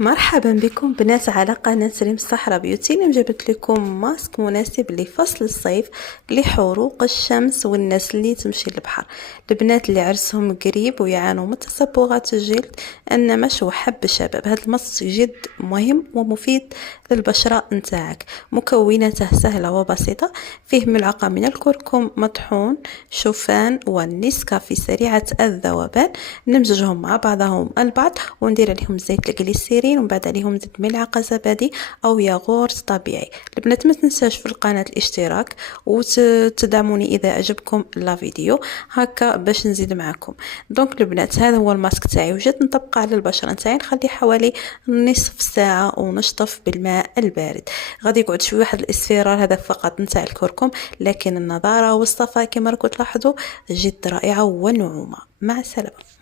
مرحبا بكم بنات على قناة ريم الصحراء بيوتي. اليوم جبت لكم ماسك مناسب لفصل الصيف لحروق الشمس والناس اللي تمشي للبحر، البنات اللي عرسهم قريب ويعانوا من تصبغات الجلد النمش وحب الشباب. هذا الماسك جد مهم ومفيد للبشرة نتاعك. مكوناته سهلة وبسيطة، فيه ملعقة من الكركم مطحون، شوفان والنسكافيه سريعة الذوبان، نمزجهم مع بعضهم البعض وندير عليهم زيت الجليسيرين ومن بعد عليهم زيت ملعقه زبادي او ياغورت طبيعي. البنات ما تنساش في القناه الاشتراك وتدعموني اذا عجبكم لا فيديو هكا باش نزيد معكم. دونك البنات هذا هو الماسك تاعي، وجيت نطبقه على البشره نتاعي، نخليه حوالي نصف ساعه ونشطف بالماء البارد. غادي يقعد شويه واحد الاصفرار هذا فقط نتاع الكركم، لكن النضاره والصفاء كما راكم تلاحظوا جد رائعه ونعومه. مع السلامه.